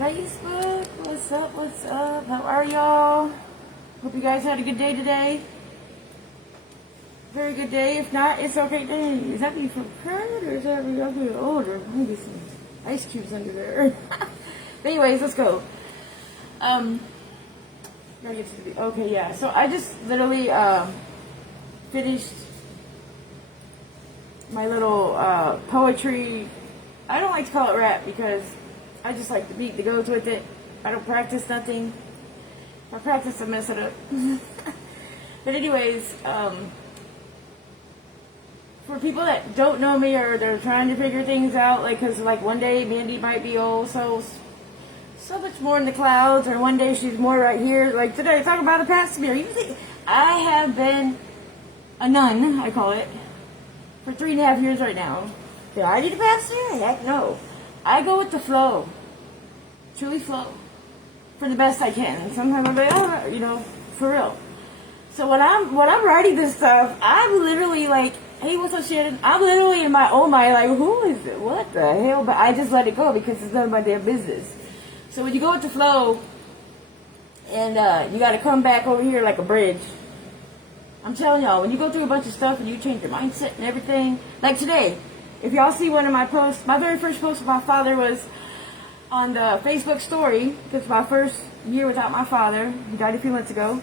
Facebook. What's up? What's up? How are y'all? Hope you guys had a good day today. Very good day. If not, it's okay. Dang, is that me from curd or is that me up here older? Maybe some ice cubes under there. But anyways, let's go. Gotta get to the okay, yeah. So I just literally finished my little poetry. I don't like to call it rap because I just like the beat that goes with it. I don't practice nothing. If I practice, I mess it up. But anyways, for people that don't know me or they're trying to figure things out, like, cause like one day Mandy might be so much more in the clouds, or one day she's more right here. Like today, talk about a past mirror. I have been a nun, I call it, for 3.5 years right now. Do I need a past mirror? Heck no. I go with the flow. Truly flow. For the best I can. Sometimes I'm like, oh, for real. So when I'm writing this stuff, I'm literally like, hey, what's up, Shannon? I'm literally in my own mind like, who is it? What the hell? But I just let it go because it's none of my damn business. So when you go with the flow, and you got to come back over here like a bridge. I'm telling y'all, when you go through a bunch of stuff and you change your mindset and everything, like today, if y'all see one of my posts, my very first post with my father was on the Facebook story, because my first year without my father, he died a few months ago,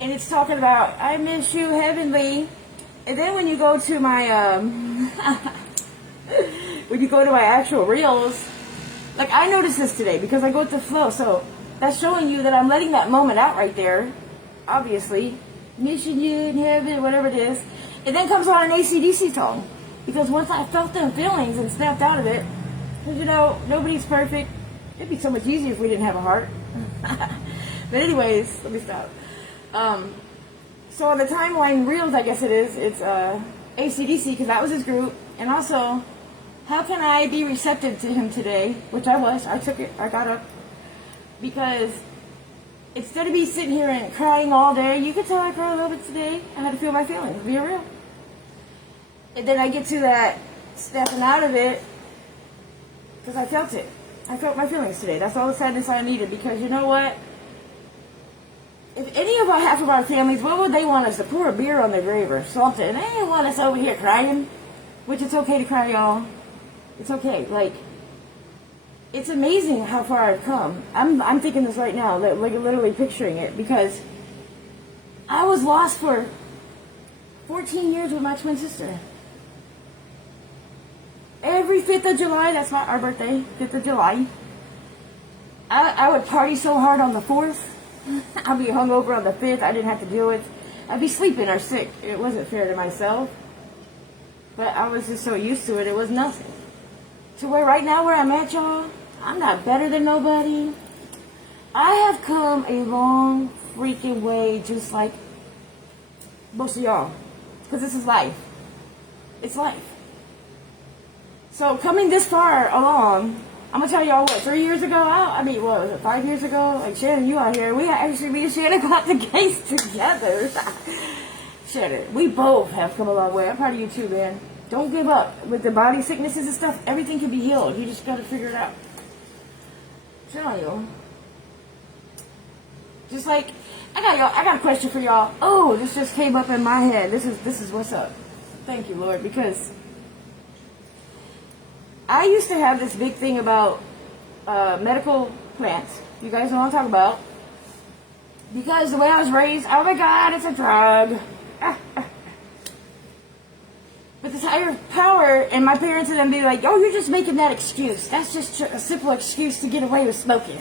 and it's talking about, I miss you, Heavenly. And then when you go to my, when you go to my actual reels, like I noticed this today, because I go with the flow, so that's showing you that I'm letting that moment out right there, obviously, missing you in heaven, whatever it is. And then comes on an AC/DC song, because once I felt them feelings and snapped out of it, because nobody's perfect. It'd be so much easier if we didn't have a heart. But anyways, let me stop. So on the timeline reels, I guess it's AC/DC, because that was his group. And also, how can I be receptive to him today? Which I was. I took it. I got up. Because instead of me sitting here and crying all day, you could tell I cried a little bit today. I had to feel my feelings. Be real. And then I get to that stepping out of it, because I felt it. I felt my feelings today. That's all the sadness I needed. Because you know what? If any of half of our families, what would they want us to pour a beer on their grave or something? They didn't want us over here crying. Which it's okay to cry, y'all. It's okay. Like, it's amazing how far I've come. I'm thinking this right now, like literally picturing it, because I was lost for 14 years with my twin sister. Every 5th of July, that's our birthday, 5th of July, I would party so hard on the 4th. I'd be hungover on the 5th. I didn't have to deal with. I'd be sleeping or sick. It wasn't fair to myself. But I was just so used to it, it was nothing. To where right now where I'm at, y'all, I'm not better than nobody. I have come a long freaking way, just like most of y'all. Because this is life. It's life. So coming this far along, I'm going to tell y'all what, 3 years ago, what was it, 5 years ago? Like, Shannon, you out here, me and Shannon got the case together. Shannon, we both have come a long way. I'm proud of you too, man. Don't give up. With the body sicknesses and stuff, everything can be healed. You just got to figure it out. I'm telling you. Just like, I got a question for y'all. Oh, this just came up in my head. This is what's up. Thank you, Lord, because I used to have this big thing about medical plants. You guys know what I'm talking about. Because the way I was raised, oh my God, it's a drug. But this higher power, and my parents and them be like, oh, you're just making that excuse. That's just a simple excuse to get away with smoking.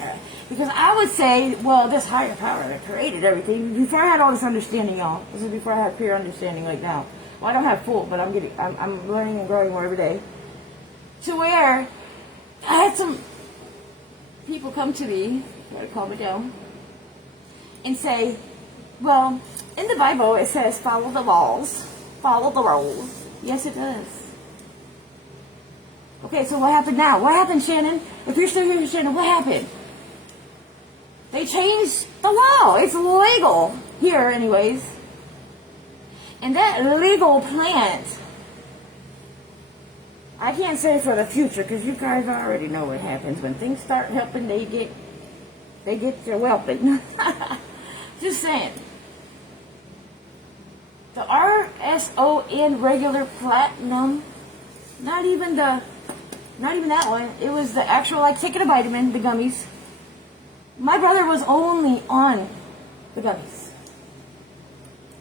Because I would say, well, this higher power that created everything, before I had all this understanding, y'all. This is before I had clear understanding like now. Well, I don't have full, but I'm learning and growing more every day. To where I had some people come to me, try to calm me down, and say, well, in the Bible it says follow the laws, follow the rules. Yes, it does. Okay, so what happened now? What happened, Shannon? If you're still here, Shannon, what happened? They changed the law. It's legal here anyways. And that legal plant I can't say for the future because you guys already know what happens when things start helping. They get their whelping. Just saying. The RSON regular platinum, not even that one. It was the actual, like taking a vitamin, the gummies. My brother was only on the gummies.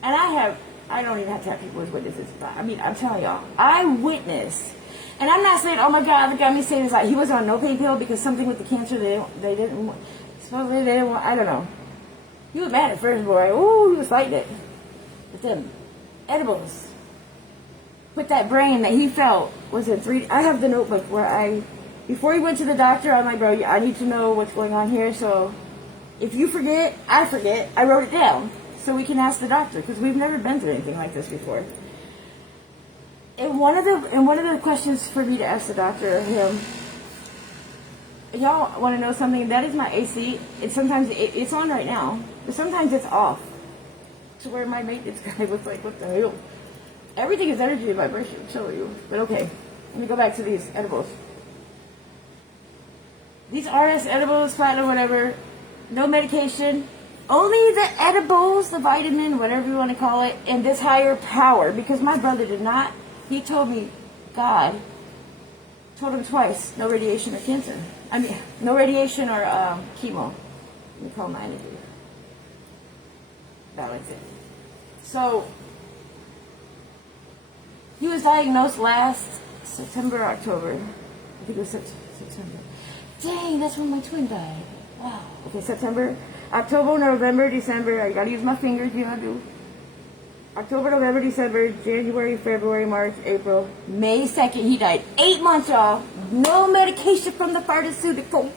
And I don't even have to have people as witnesses. But I mean, I'm telling y'all, I witnessed. And I'm not saying, oh my God, the gummy saying is like, he was on no pain pill because something with the cancer supposedly they didn't want, I don't know. He was mad at first, boy. Ooh, he was fighting it. But then, edibles. Put that brain that he felt was in 3D. I have the notebook where before he went to the doctor, I'm like, bro, I need to know what's going on here. So if you forget, I forget. I wrote it down so we can ask the doctor because we've never been through anything like this before. And one of the questions for me to ask the doctor, him, y'all want to know something? That is my AC. Sometimes it's on right now, but sometimes it's off. To where my maintenance guy was like, what the hell? Everything is energy and vibration, I'll show you. But okay, let me go back to these edibles. These RS edibles, platinum, whatever, no medication, only the edibles, the vitamin, whatever you want to call it, and this higher power. Because my brother did not, he told me, God told him twice, no radiation or cancer. I mean, no radiation or chemo. Let me call my energy. Balance it. So, he was diagnosed last September, October. I think it was September. Dang, that's when my twin died. Wow. Okay, September, October, November, December. I gotta use my fingers, you know I do. October, November, December, January, February, March, April. May 2nd, he died. 8 months, y'all. No medication from the pharmaceutical.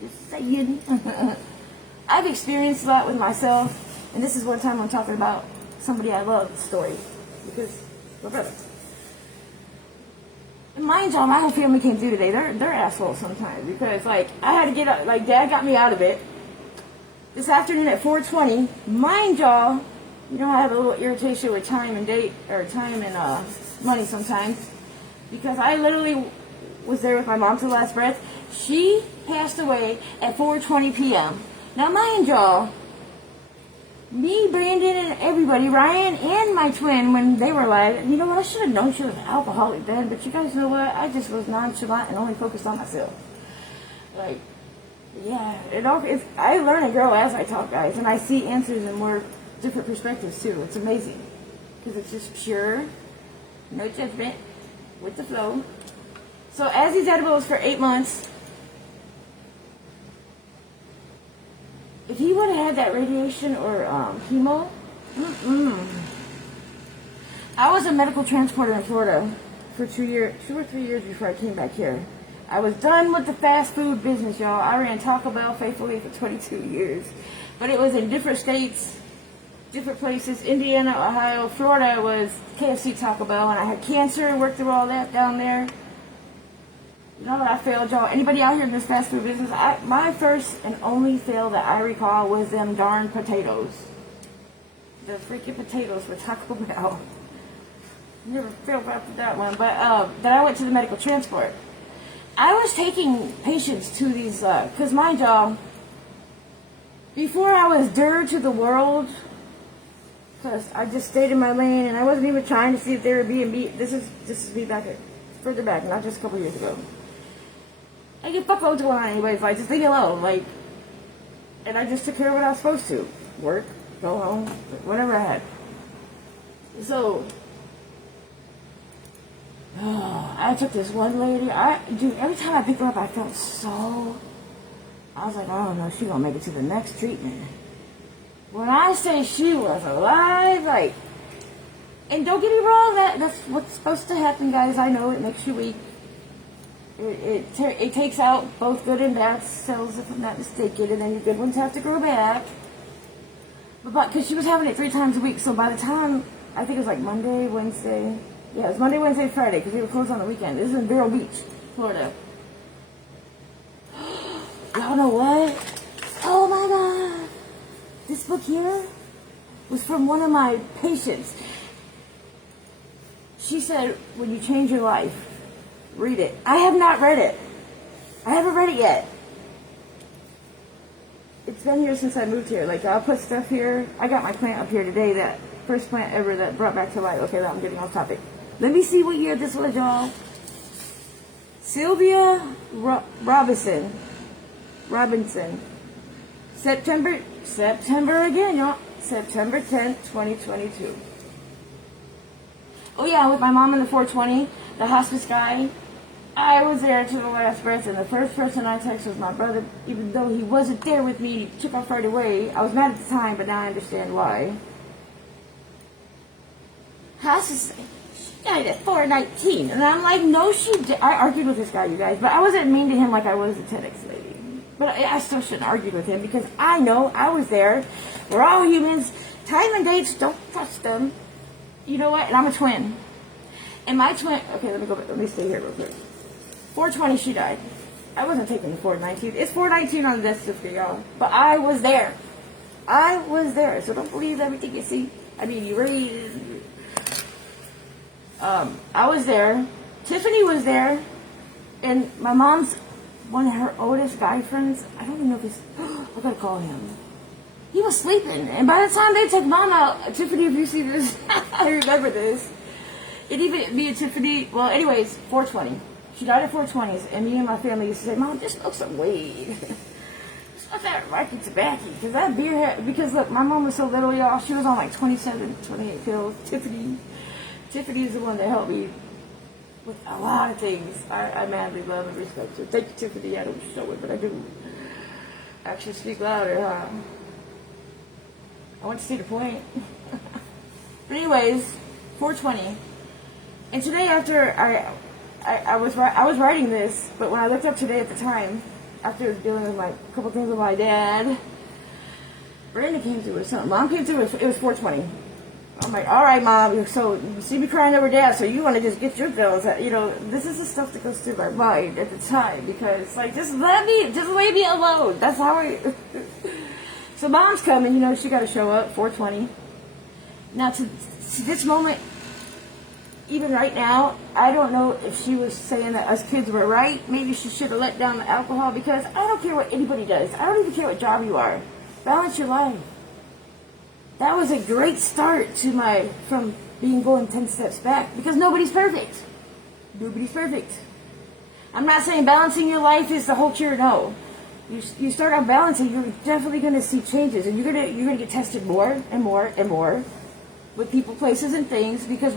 Just saying. I've experienced that with myself. And this is one time I'm talking about somebody I love story. Because my brother. And mind y'all, my whole family came through today. They're assholes sometimes. Because, like, I had to get out. Like, Dad got me out of it. This afternoon at 4:20. Mind y'all, you know I have a little irritation with time and date. Or time and money sometimes. Because I literally was there with my mom to the last breath. She passed away at 4:20 p.m. Now, mind y'all, me, Brandon, and everybody, Ryan, and my twin, when they were alive, you know what, I should have known she was an alcoholic then, but you guys know what, I just was nonchalant and only focused on myself. Like, yeah, I learn and grow as I talk, guys, and I see answers in more different perspectives, too. It's amazing, because it's just pure, no judgment, with the flow. So, as these edibles for 8 months, if he would have had that radiation or chemo, I was a medical transporter in Florida for 2 or 3 years before I came back here. I was done with the fast food business, y'all. I ran Taco Bell faithfully for 22 years. But it was in different states, different places. Indiana, Ohio, Florida was KFC, Taco Bell, and I had cancer and worked through all that down there. You know what I failed, y'all? Anybody out here in this fast food business? My first and only fail that I recall was them darn potatoes. The freaking potatoes for Taco Bell. Never failed after that one. But then I went to the medical transport. I was taking patients to these, because mind y'all, before I was dear to the world, because I just stayed in my lane and I wasn't even trying to see if they were being beat. This is me further back, not just a couple years ago. I get fuck what's going on anyways, like, just leave me alone, like, and I just took care of what I was supposed to. Work, go home, whatever I had. So, I took this one lady, dude, every time I picked her up, I felt so, I was like, oh no, she gonna make it to the next treatment. When I say she was alive, like, and don't get me wrong, that's what's supposed to happen, guys. I know it makes you weak. It takes out both good and bad cells, if I'm not mistaken, and then your good ones have to grow back. But because she was having it 3 times a week, so by the time, I think it was like Monday, Wednesday, yeah, it was Monday, Wednesday, Friday, because we were closed on the weekend. This is in Vero Beach, Florida. Y'all know what? Oh my God. This book here was from one of my patients. She said, when you change your life, Read it. I have not read it. I haven't read it yet. It's been here since I moved here. Like, I'll put stuff here. I got my plant up here today, that first plant ever that brought back to life. Okay, I'm getting off topic. Let me see what year this was, y'all. Sylvia Robinson. September again, y'all. September 10th, 2022. Oh yeah, with my mom in the 420, the hospice guy. I was there to the last breath, and the first person I texted was my brother, even though he wasn't there with me. He took off right away. I was mad at the time, but now I understand why. Hospice, she died at 419, and I'm like, no, she did. I argued with this guy, you guys, but I wasn't mean to him like I was the TEDx lady. But I still shouldn't argue with him because I know I was there. We're all humans. Time and dates, don't trust them. You know what? And I'm a twin. And my twin, okay, let me stay here real quick. 420, she died. I wasn't taking the 419. It's 419 on the death certificate, y'all. But I was there. I was there. So don't believe everything you see. I mean, you read. I was there. Tiffany was there. And my mom's, one of her oldest guy friends, I don't even know if he's, I gotta call him. He was sleeping. And by the time they took mom out, Tiffany, if you see this, I remember this. It even, me and Tiffany, well, anyways, 420. She died at 420s, and me and my family used to say, Mom, just smoke some weed. Smoke that Rocky tobacco, because that beer had, because look, my mom was so little, y'all, she was on like 27, 28 pills. Tiffany is the one that helped me with a lot of things. I madly love and respect her. Thank you, Tiffany. I don't show it, but I do. Actually speak louder, huh? I want to see the point. But anyways, 420. And today after I was writing this, but when I looked up today at the time, after dealing with a couple things with my dad, Brandon came through with something. Mom came through with, it was 420. I'm like, all right, Mom, so you see me crying over Dad, so you want to just get your bills. You know, this is the stuff that goes through my mind at the time, because, like, just leave me alone. That's how So Mom's coming, you know, she got to show up, 420. Now, to this moment, even right now, I don't know if she was saying that us kids were right. Maybe she should have let down the alcohol, because I don't care what anybody does. I don't even care what job you are. Balance your life. That was a great start to from going 10 steps back, because nobody's perfect. Nobody's perfect. I'm not saying balancing your life is the whole cure, no. You start out balancing, you're definitely going to see changes, and you're gonna get tested more and more and more with people, places, and things, because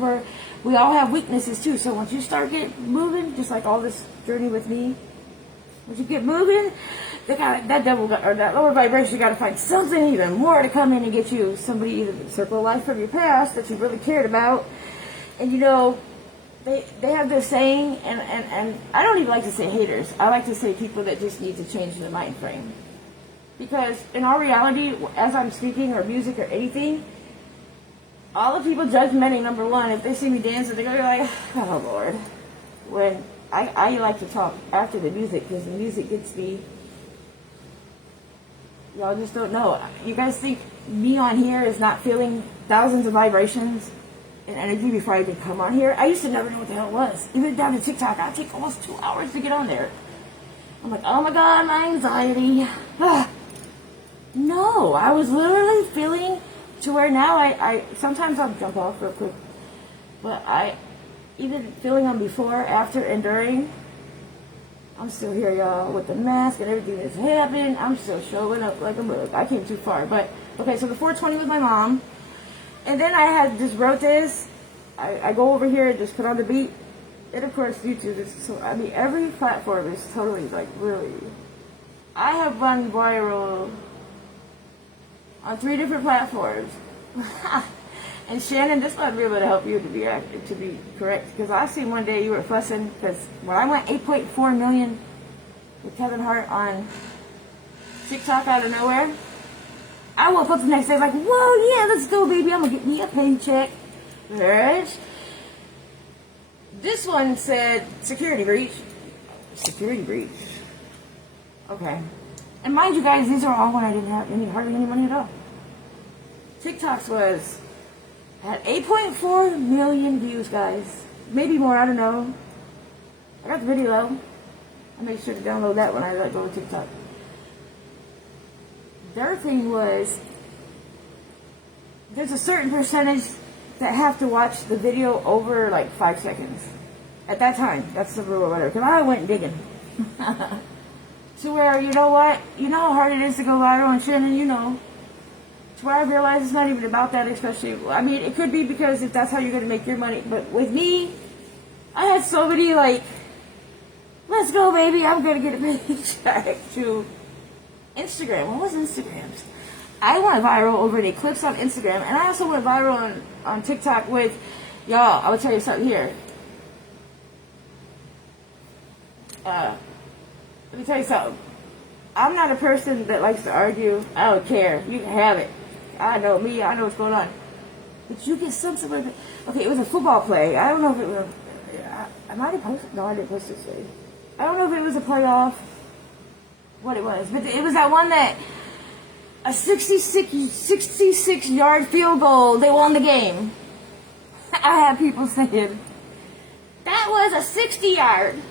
we all have weaknesses too. So once you start moving, just like all this journey with me, once you get moving, that devil or that lower vibration got to find something even more to come in and get you somebody, either circle of life from your past that you really cared about. And you know, they have this saying, and I don't even like to say haters. I like to say people that just need to change their mind frame. Because in all reality, as I'm speaking or music or anything, all the people judgmenting, number one, if they see me dancing, they're like, oh Lord. When I like to talk after the music, because the music gets me. Y'all just don't know. You guys think me on here is not feeling thousands of vibrations and energy before I even come on here? I used to never know what the hell it was. Even down to TikTok, I take almost 2 hours to get on there. I'm like, oh my God, my anxiety. No, I was literally feeling to where now I sometimes I'll jump off real quick. But even feeling on before, after, and during, I'm still here, y'all, with the mask and everything that's happening. I'm still showing up like a mug. I came too far. But, okay, so the 420 with my mom. And then I had just wrote this. I go over here and just put on the beat. And, of course, YouTube is, so, I mean, every platform is totally, like, really. I have run viral on 3 different platforms. And Shannon, this might be able to help you to be correct, because I seen one day you were fussing because when I went 8.4 million with Kevin Hart on TikTok out of nowhere, I woke up the next day like, whoa, yeah, let's go, baby. I'm gonna get me a paycheck. Right? This one said security breach. Security breach. Okay. And mind you guys, these are all when I didn't have hardly any money at all. TikTok's was at 8.4 million views, guys. Maybe more, I don't know. I got the video. I made sure to download that when I go to TikTok. Their thing was, there's a certain percentage that have to watch the video over like 5 seconds. At that time, that's the rule or whatever. Because I went digging. To where, you know what? You know how hard it is to go viral and shit, and you know. To where I realized it's not even about that, especially. I mean, it could be because if that's how you're going to make your money. But with me, I had so many, like, let's go, baby, I'm going to get a paycheck to Instagram. What was Instagram? I went viral over the clips on Instagram, and I also went viral on TikTok with, y'all, I will tell you something here. Let me tell you something. I'm not a person that likes to argue. I don't care. You can have it. I know me. I know what's going on. But you get something like that. Okay, it was a football play. I don't know if it was. I might have posted. No, I didn't post it today. I don't know if it was a playoff. What it was. But it was that one that a 66-yard field goal. They won the game. I had people saying, that was a 60-yard.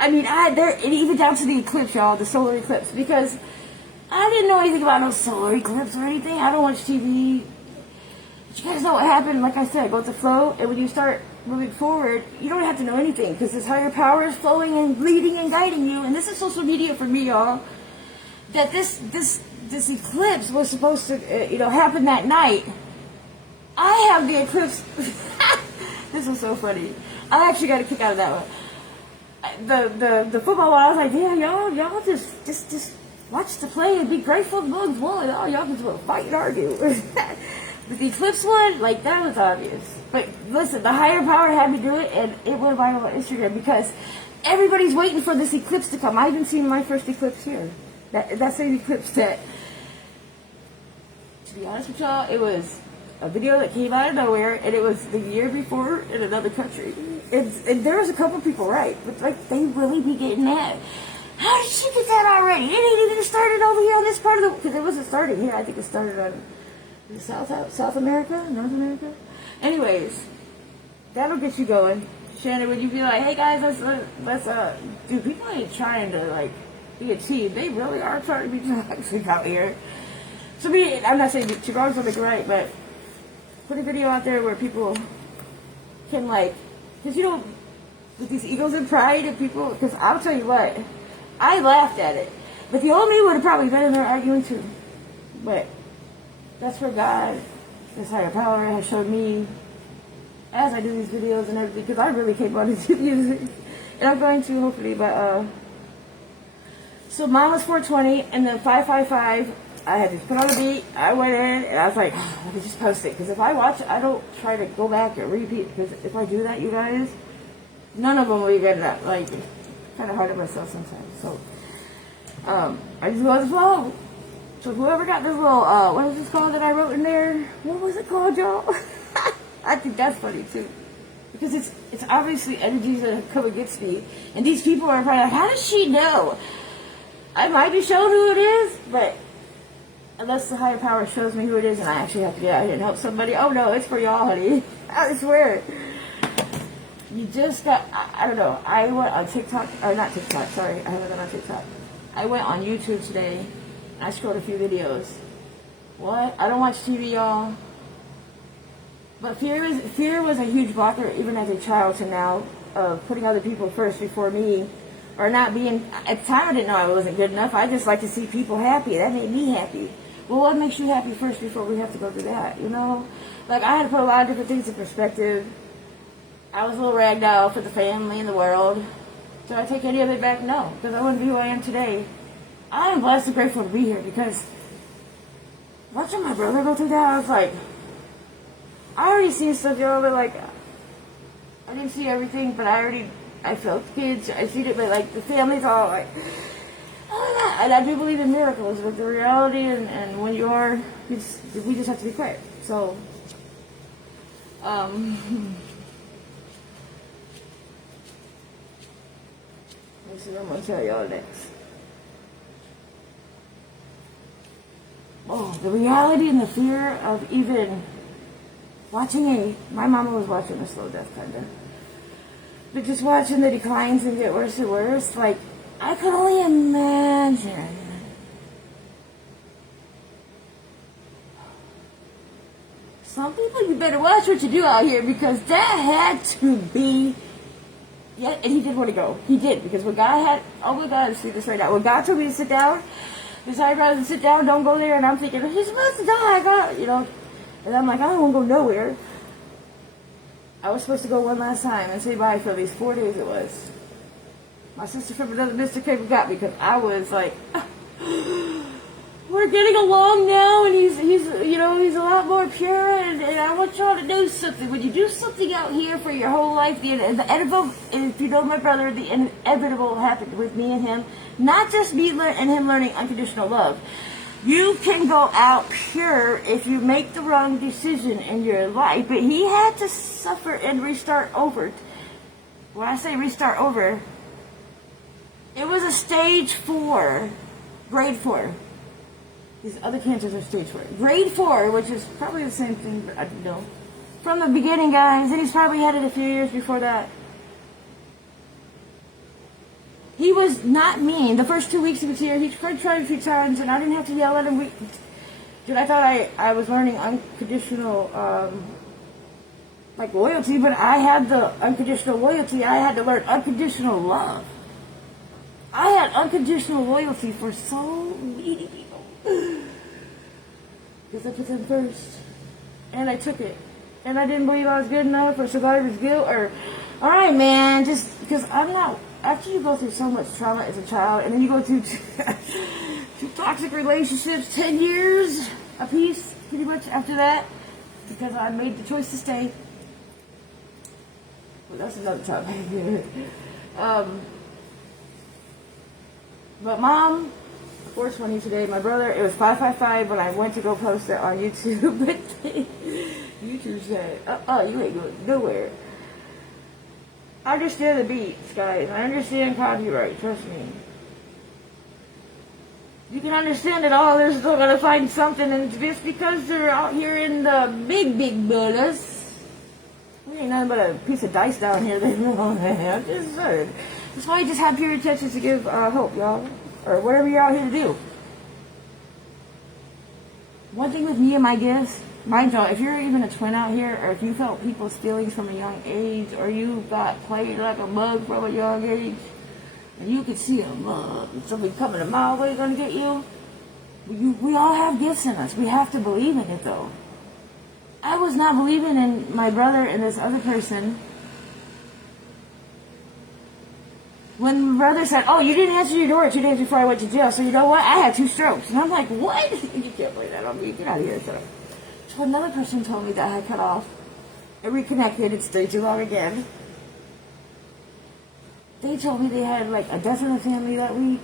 I mean, even down to the eclipse, y'all, the solar eclipse, because I didn't know anything about no solar eclipse or anything. I don't watch TV. But you guys know what happened. Like I said, go with the flow, and when you start moving forward, you don't have to know anything, because this higher power is flowing and leading and guiding you. And this is social media for me, y'all. That this eclipse was supposed to, happen that night. I have the eclipse. This was so funny. I actually got a kick out of that one. The football one, I was like, damn, y'all just watch the play and be grateful the Bugs won. Oh, y'all just want to fight and argue. But the eclipse one, like, that was obvious. But listen, the higher power had me do it, and it went viral on Instagram because everybody's waiting for this eclipse to come. I haven't seen my first eclipse here. That same eclipse that, to be honest with y'all, it was a video that came out of nowhere, and it was the year before in another country. And there was a couple people right, but like they really be getting mad. How did she get that already? It ain't even started over here on this part of the, because it wasn't starting here. I think it started on South America, North America. Anyways, that'll get you going, Shannon. When you be like, hey guys, let's dude, people ain't trying to like be a team. They really are trying to be toxic out here. So me, I'm not saying you're always something right, but put a video out there where people can like, because with these egos and pride and people, because I'll tell you what, I laughed at it. But the old me would have probably been in there arguing too. But that's where God, this higher power, has showed me as I do these videos and everything, because I really came on into music. And I'm going to, hopefully, but, so mine was 420, and then 555, I had to put on a beat, I went in, and I was like, oh, let me just post it. Because if I watch it, I don't try to go back and repeat, because if I do that, you guys, none of them will be good enough. Like, kind of hard on myself sometimes. So, I just go with the flow. So whoever got this little, what is this called that I wrote in there? What was it called, y'all? I think that's funny, too. Because it's obviously energies that have come against me. And these people are probably like, how does she know? I might be shown who it is, but unless the higher power shows me who it is and I actually have to get out here and help somebody, oh no, it's for y'all, honey. I swear. You just got, I don't know, I went on TikTok, or not TikTok, sorry, I haven't been on TikTok. I went on YouTube today, and I scrolled a few videos. What? I don't watch TV, y'all. But fear was a huge blocker, even as a child to now, of putting other people first before me. Or not being, at the time I didn't know I wasn't good enough. I just like to see people happy. That made me happy. Well, what makes you happy first before we have to go through that, you know? Like, I had to put a lot of different things in perspective. I was a little ragdoll for the family and the world. Do I take any of it back? No, because I wouldn't be who I am today. I am blessed and grateful to be here, because watching my brother go through that, I was like, I already seen stuff, y'all, but like, I didn't see everything, but I felt kids, I seen it, but like, the family's all like, oh, and I do believe in miracles, but the reality, and when you are, we just have to be quiet. So, let's see what I'm going to tell y'all next. Oh, the reality and the fear of even watching my mama was watching a slow death, kind of. But just watching the declines and get worse and worse, like, I could only imagine. Some people, you better watch what you do out here, because that had to be. Yeah, and he did want to go. He did, because when God had, oh my God, see this right now. When God told me to sit down, decided rather than sit down, don't go there, and I'm thinking, he's supposed to die, God, you know. And I'm like, I don't want to go nowhere. I was supposed to go one last time and say bye for these 4 days it was. My sister from another Mr. came and got me, because I was like, we're getting along now, and he's you know, he's a lot more pure, and I want y'all to do something. When you do something out here for your whole life, the inevitable, if you know my brother, the inevitable happened with me and him. Not just me and him learning unconditional love. You can go out pure if you make the wrong decision in your life, but he had to suffer and restart over. When I say restart over, it was a stage 4, grade 4. These other cancers are stage 4. Grade 4, which is probably the same thing, but I don't know. From the beginning, guys, and he's probably had it a few years before that. He was not mean. The first 2 weeks he was here, he tried a few times, and I didn't have to yell at him. Dude, I thought I was learning unconditional, like, loyalty, but I had the unconditional loyalty. I had to learn unconditional love. I had unconditional loyalty for so many people. Because I put them first. And I took it. And I didn't believe I was good enough, or survivor's guilt, or, alright, man, just because I'm not. After you go through so much trauma as a child, and then you go through two toxic relationships, 10 years apiece, pretty much after that, because I made the choice to stay. Well, that's another topic. But Mom, 420 today, my brother, it was 555 when I went to go post it on YouTube, but YouTube said, you ain't going nowhere. I understand the beats, guys. I understand copyright, trust me. You can understand it all, they're still gonna find something, and just because they're out here in the big builders, we ain't nothing but a piece of dice down here. I'm just saying. That's why you just have pure intentions to give hope, y'all. Or whatever you're out here to do. One thing with me and my gifts, mind y'all, if you're even a twin out here, or if you felt people's feelings from a young age, or you got played like a mug from a young age, and you could see a mug, and somebody coming a mile away gonna get you, we all have gifts in us. We have to believe in it, though. I was not believing in my brother and this other person. When my brother said, you didn't answer your door 2 days before I went to jail, so you know what? I had 2 strokes. And I'm like, what? You can't play that on me. Get out of here. So another person told me that I had cut off and reconnected. It stayed too long again. They told me they had like a death in the family that week.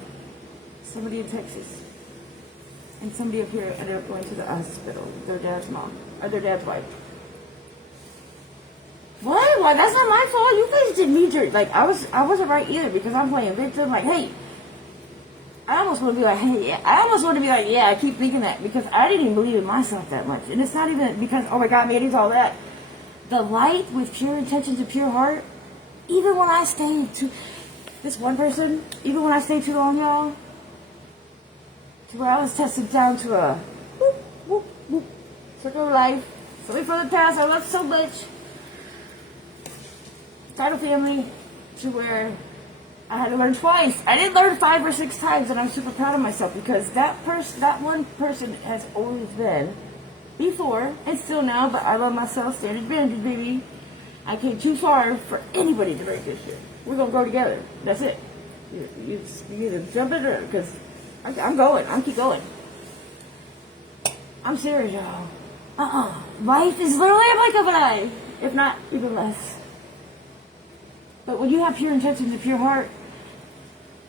Somebody in Texas. And somebody up here ended up going to the hospital. Their dad's mom. Or their dad's wife. What? Well, that's not my fault. You guys didn't need your, like, I wasn't right either, because I'm playing victim. Like, hey, I almost want to be like, yeah, I keep thinking that, because I didn't even believe in myself that much. And it's not even because, oh my God, man, he's all that. The light with pure intentions and pure heart, even when I stayed too, this one person, even when I stayed too long, y'all, to where I was tested down to a whoop, whoop, whoop, circle of life, somebody from the past I love so much. Title family, to where I had to learn twice. I didn't learn 5 or 6 times, and I'm super proud of myself, because that one person has always been, before and still now, but I love myself, standard bandage, baby. I came too far for anybody to break this shit. We're gonna go together. That's it. You either jump in or, because I'm going. I'm keep going. I'm serious, y'all. Life is literally a blink of an eye, if not even less. But when you have pure intentions and pure heart,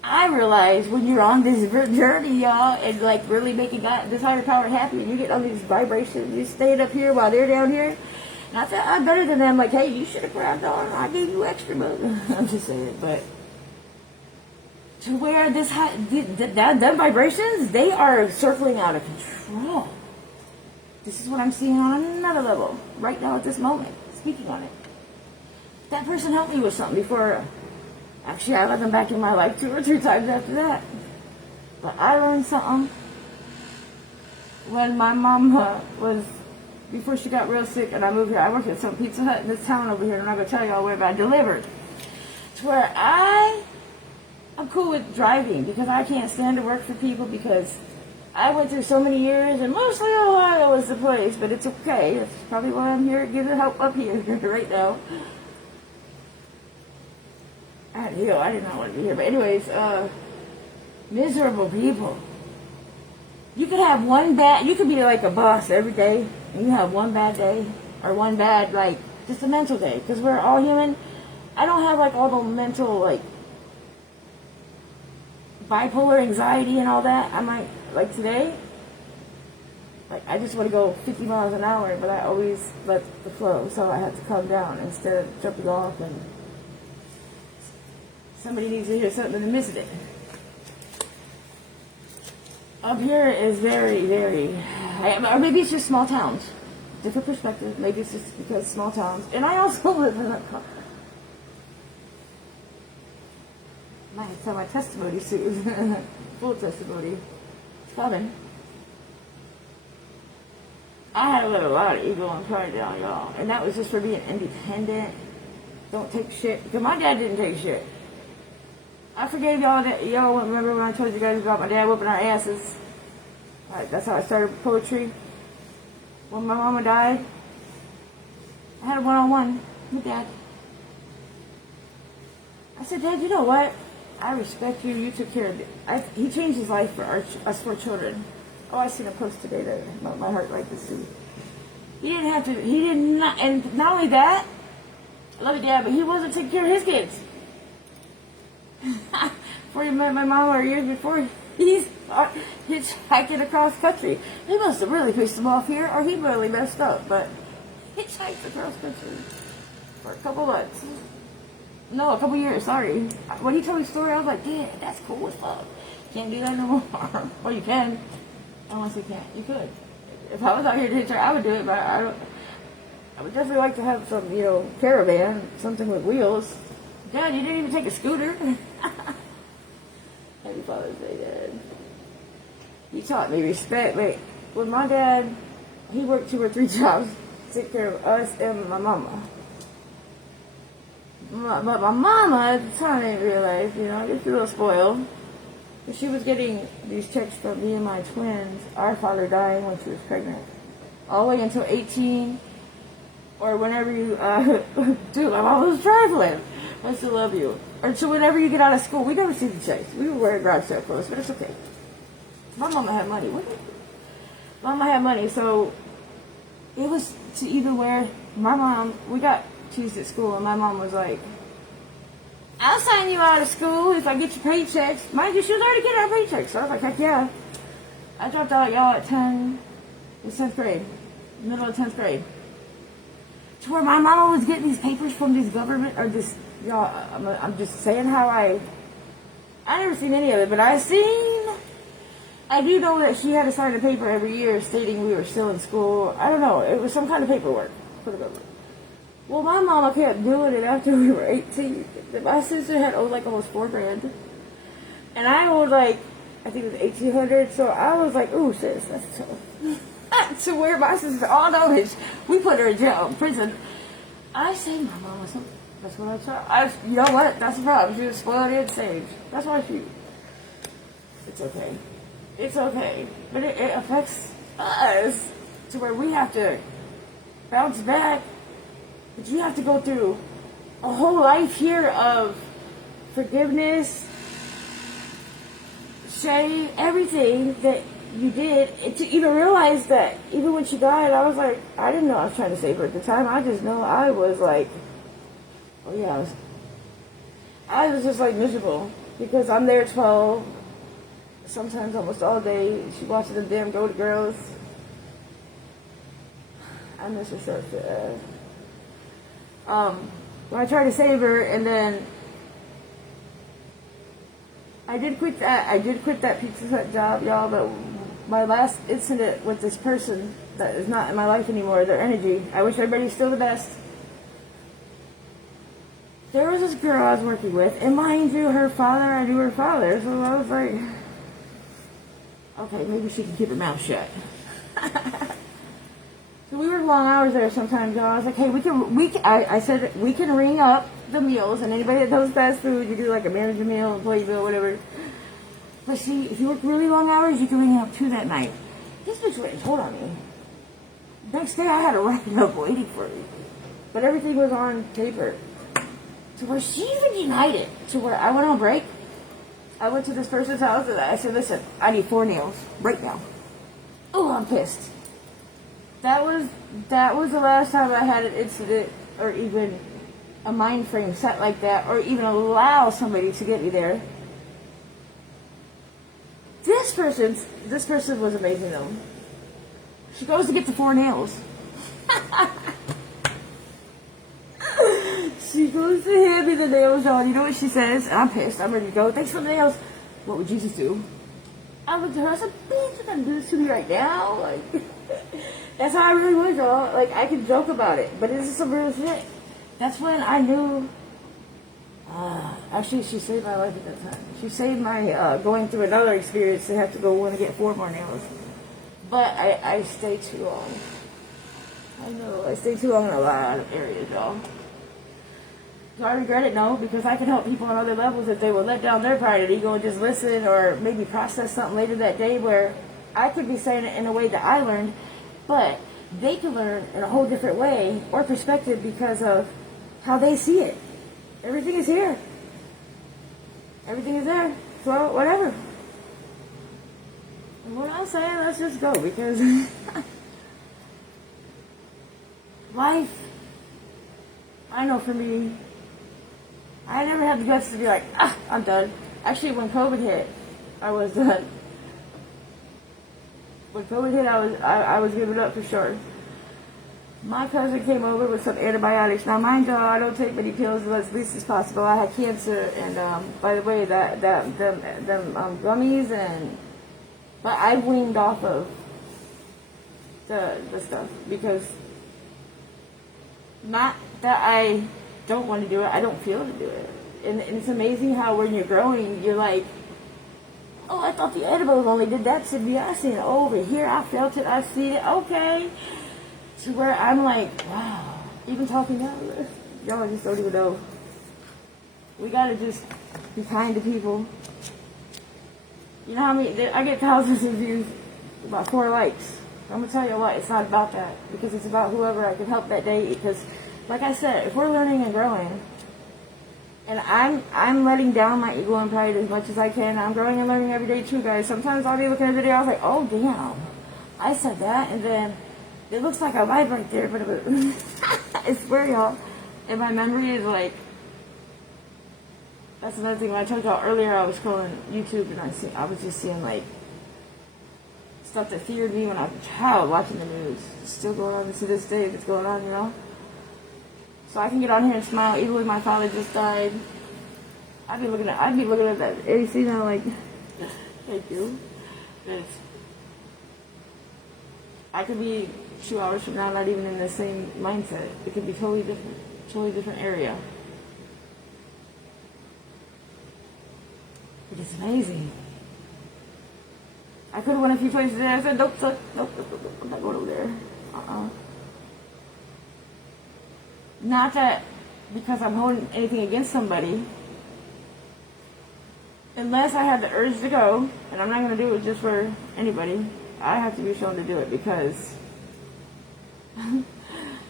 I realize when you're on this journey, y'all, and like really making God, this higher power happy, and you get all these vibrations, you staying up here while they're down here. And I thought I'm better than them. Like, hey, you should have grabbed on. I gave you extra, but I'm just saying. But to where this them vibrations, they are circling out of control. This is what I'm seeing on another level right now at this moment. Speaking on it. that person helped me with something before. Actually, I let them back in my life 2 or 3 times after that. But I learned something when my mom before she got real sick and I moved here. I worked at some Pizza Hut in this town over here. I'm not going to tell y'all where, but I delivered. To where I'm cool with driving because I can't stand to work for people because I went through so many years and mostly Ohio is the place, but it's okay. That's probably why I'm here getting help up here right now. I did not want to be here, but anyways, miserable people. You could have you could be like a boss every day, and you have one bad day, or one bad, like, just a mental day, because we're all human. I don't have, like, all the mental, like, bipolar anxiety and all that. I might, like today, like, I just want to go 50 miles an hour, but I always let the flow, so I have to calm down instead of jumping off, and somebody needs to hear something and miss it. Up here is very, very, or maybe it's just small towns. Different perspective. Maybe it's just because small towns. And I also live in a car. I might tell my testimony soon. Full testimony. It's coming. I had to let a lot of ego and pride down, y'all. And that was just for being independent. Don't take shit. Because my dad didn't take shit. I forgave y'all that. Y'all remember when I told you guys about my dad whooping our asses? Right, that's how I started poetry. When my mama died, I had a one-on-one with Dad. I said, Dad, you know what? I respect you. You took care of it. He changed his life for us 4 children. Oh, I seen a post today that my heart like this too. He didn't have to. He did not. And not only that, I love you, Dad, but he wasn't taking care of his kids. Before he met my mom, or years before, he's hitchhiking across country. He must have really pissed him off here, or he really messed up. But hitchhiked across country for a couple months. No, a couple years. Sorry. When he told me the story, I was like, "Yeah, that's cool as fuck. Can't do that no more." Well, you can. I want to say can't. You could. If I was out here to hitchhike, I would do it. But I would definitely like to have some, caravan, something with wheels. Dad, you didn't even take a scooter. Happy Father's Day, Dad. He taught me respect. Wait, with my dad, he worked 2 or 3 jobs to take care of us and my mama. But my mama at the time didn't realize, just a little spoiled. But she was getting these checks from me and my twins, our father dying when she was pregnant. All the way until 18, or whenever you, dude, my mom was traveling. I still love you. Or so whenever you get out of school, we never see the checks. We were wearing garage sale clothes, but it's okay. My mama had money. Mama had money, so it was to either wear. My mom, we got teased at school, and my mom was like, "I'll sign you out of school if I get your paychecks." Mind you, she was already getting her paychecks, so I was like, "Heck yeah!" I dropped out y'all at 10th grade, middle of 10th grade, to where my mama was getting these papers from this government or this. Y'all, I'm just saying how I never seen any of it, but I do know that she had to sign a paper every year stating we were still in school. I don't know. It was some kind of paperwork for the government. Well, my mama kept doing it after we were 18. My sister had owed like almost $4,000. And I owed like, I think it was $1,800. So I was like, ooh, sis, that's tough. To where my sister, all knowledge, we put her in jail, prison. I saved my mama something. That's what I tried. You know what? That's the problem. She was spoiled and saved. That's why it's okay. It's okay. But it affects us to where we have to bounce back. But you have to go through a whole life here of forgiveness, shame, everything that you did. And to even realize that even when she died, I was like, I didn't know I was trying to save her at the time. I just know I was like, oh yeah, I was just like miserable because I'm there 12, sometimes almost all day. She watches them damn Golden Girls. I miss her so bad. When I tried to save her, and then I did quit that Pizza Hut job, y'all. But my last incident with this person that is not in my life anymore, their energy. I wish everybody's still the best. there was this girl I was working with, and mind you, her father, I knew her father, so I was like, okay, maybe she can keep her mouth shut. So we work long hours there sometimes, y'all. I was like, hey, I said we can ring up the meals, and anybody that does fast food, you do like a manager meal, employee meal, whatever. But see, if you work really long hours, you can ring up 2 that night. This bitch went and told on me. Next day, I had a line up waiting for me. But everything was on paper. To where she even denied it. To where I went on break. I went to this person's house and I said, listen, I need 4 nails right now. Oh, I'm pissed. That was the last time I had an incident or even a mind frame set like that, or even allow somebody to get me there. This person was amazing though. She goes to get the 4 nails. She goes to hand me the nails on. You know what she says? I'm pissed. I'm ready to go. Thanks for the nails. What would Jesus do? I looked at her. I said, bitch, you're gonna do this to me right now? Like, that's how I really was, y'all. Like, I can joke about it, but this is some real shit. That's when I knew. Actually, she saved my life at that time. She saved my going through another experience to have to go want to get 4 more nails. But I stayed too long. I know, I stayed too long in a lot of areas, y'all. Do I regret it? No, because I can help people on other levels if they will let down their pride and ego and just listen, or maybe process something later that day where I could be saying it in a way that I learned, but they can learn in a whole different way or perspective because of how they see it. Everything is here. Everything is there. So, whatever. And what I'm saying, let's just go, because life, I know for me, I never had the guts to be like, I'm done. Actually, when COVID hit, I was done. When COVID hit, I was giving up for sure. My cousin came over with some antibiotics. Now, mind you, I don't take many pills as least as possible. I had cancer, and by the way, them gummies, but I weaned off of the stuff because not that I don't want to do it, I don't feel to do it. And it's amazing how when you're growing, you're like, oh, I thought the edibles only did that to me. I seen it over here. I felt it. I see it. Okay. To where I'm like, wow. Even talking now, y'all just don't even know. We gotta just be kind to people. You know how many? I get thousands of views, about 4 likes. I'm gonna tell you what, it's not about that, because it's about whoever I can help that day. Because, like I said, if we're learning and growing, and I'm letting down my ego and pride as much as I can. I'm growing and learning every day too, guys. Sometimes I'll be looking at a video, I was like, oh damn, I said that, and then it looks like I lied right there, but it was I swear, y'all. And my memory is like, that's another thing. When I talked about earlier, I was scrolling YouTube and I was just seeing like stuff that feared me when I was a child, watching the news. It's still going on to this day. It's going on, you know. So I can get on here and smile, even when my father just died. I'd be looking at that AC now, like, thank you. I could be 2 hours from now not even in the same mindset. It could be totally different area. It is amazing. I could have went a few places there. I said, nope, I'm not going over there. Not that because I'm holding anything against somebody. Unless I have the urge to go, and I'm not going to do it just for anybody. I have to be shown to do it, because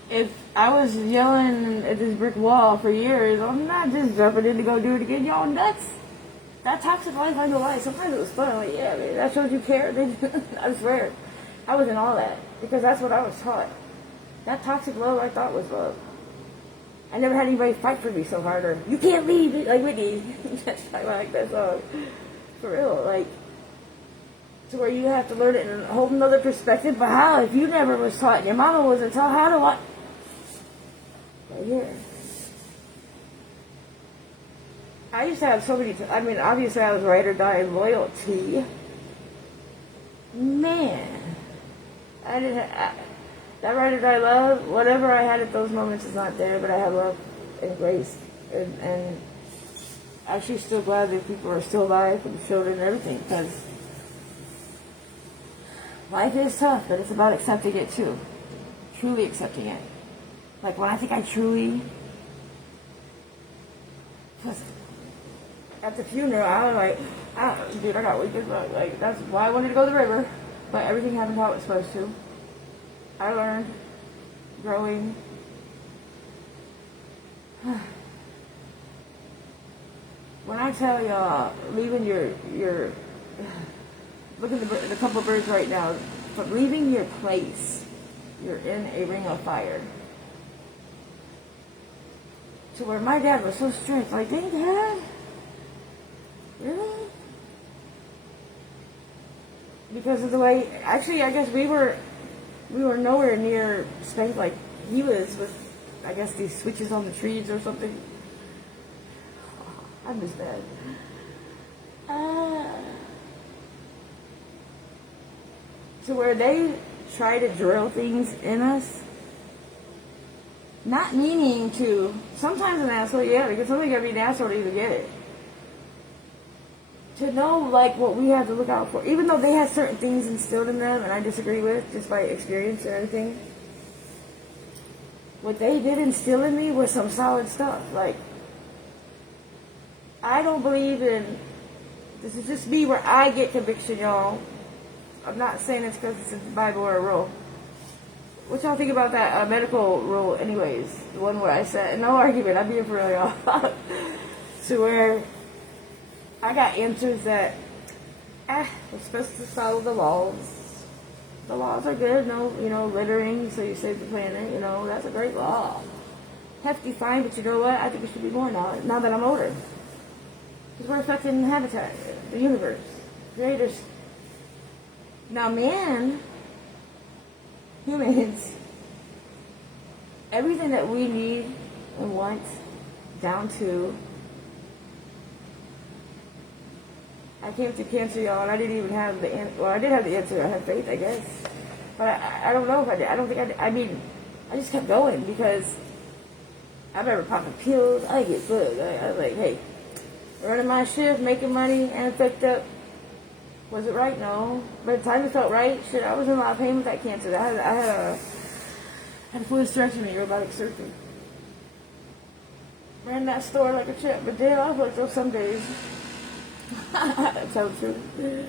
if I was yelling at this brick wall for years, I'm not just jumping in to go do it again. Y'all nuts. That toxic life, I know why. Sometimes it was fun. I'm like, yeah, man, that shows you care. I swear. I was in all that, because that's what I was taught. That toxic love I thought was love. I never had anybody fight for me so hard, or you can't leave, like Whitney. I like that song. For real, like, to where you have to learn it in a whole nother perspective. But how? If you never was taught and your mama wasn't taught, how do I? Right here. I used to have so many, I mean, obviously I was ride or die in loyalty. Man. I didn't have, that ride or die love, whatever I had at those moments is not there, but I have love and grace and actually still glad that people are still alive and the children and everything, because life is tough, but it's about accepting it too. Truly accepting it. Like when I think I truly, because at the funeral, I was like, dude, I got weak as fuck. Like, that's why I wanted to go to the river, but everything happened how it was supposed to. I learned, growing. When I tell y'all, leaving your look at the couple of birds right now, but leaving your place, you're in a ring of fire. To where my dad was so strict, like, dang, Dad? Really? Because of the way, actually, I guess we were nowhere near spanked like he was with, I guess, these switches on the trees or something. I miss that. To where they try to drill things in us, not meaning to, sometimes an asshole, yeah, because somebody gotta be an asshole to even get it. To know, like, what we have to look out for, even though they had certain things instilled in them, and I disagree with, just by experience and everything, what they did instill in me was some solid stuff. Like, I don't believe in, this is just me where I get conviction, y'all. I'm not saying it's because it's in the Bible or a rule. What y'all think about that medical rule anyways? The one where I said, no argument, I'm being for real, y'all. To where I got answers that, we're supposed to follow the laws. The laws are good, no, littering, so you save the planet, that's a great law. Hefty fine, but you know what? I think it should be more now that I'm older. Because we're affecting the habitat, the universe, creators. Now, man, humans, everything that we need and want, down to, I came to cancer, y'all, and I didn't even have the answer. Well, I did have the answer. I had faith, I guess. But I don't know if I did. I don't think I did. I mean, I just kept going because I remember popping pills. I didn't get good. I was like, hey, running my shift, making money, and fucked up. Was it right? No. By the time it felt right, shit, I was in a lot of pain with that cancer. I had a full hysterectomy, robotic surgery. Ran that store like a chip, but did off like those some days. Tell the truth.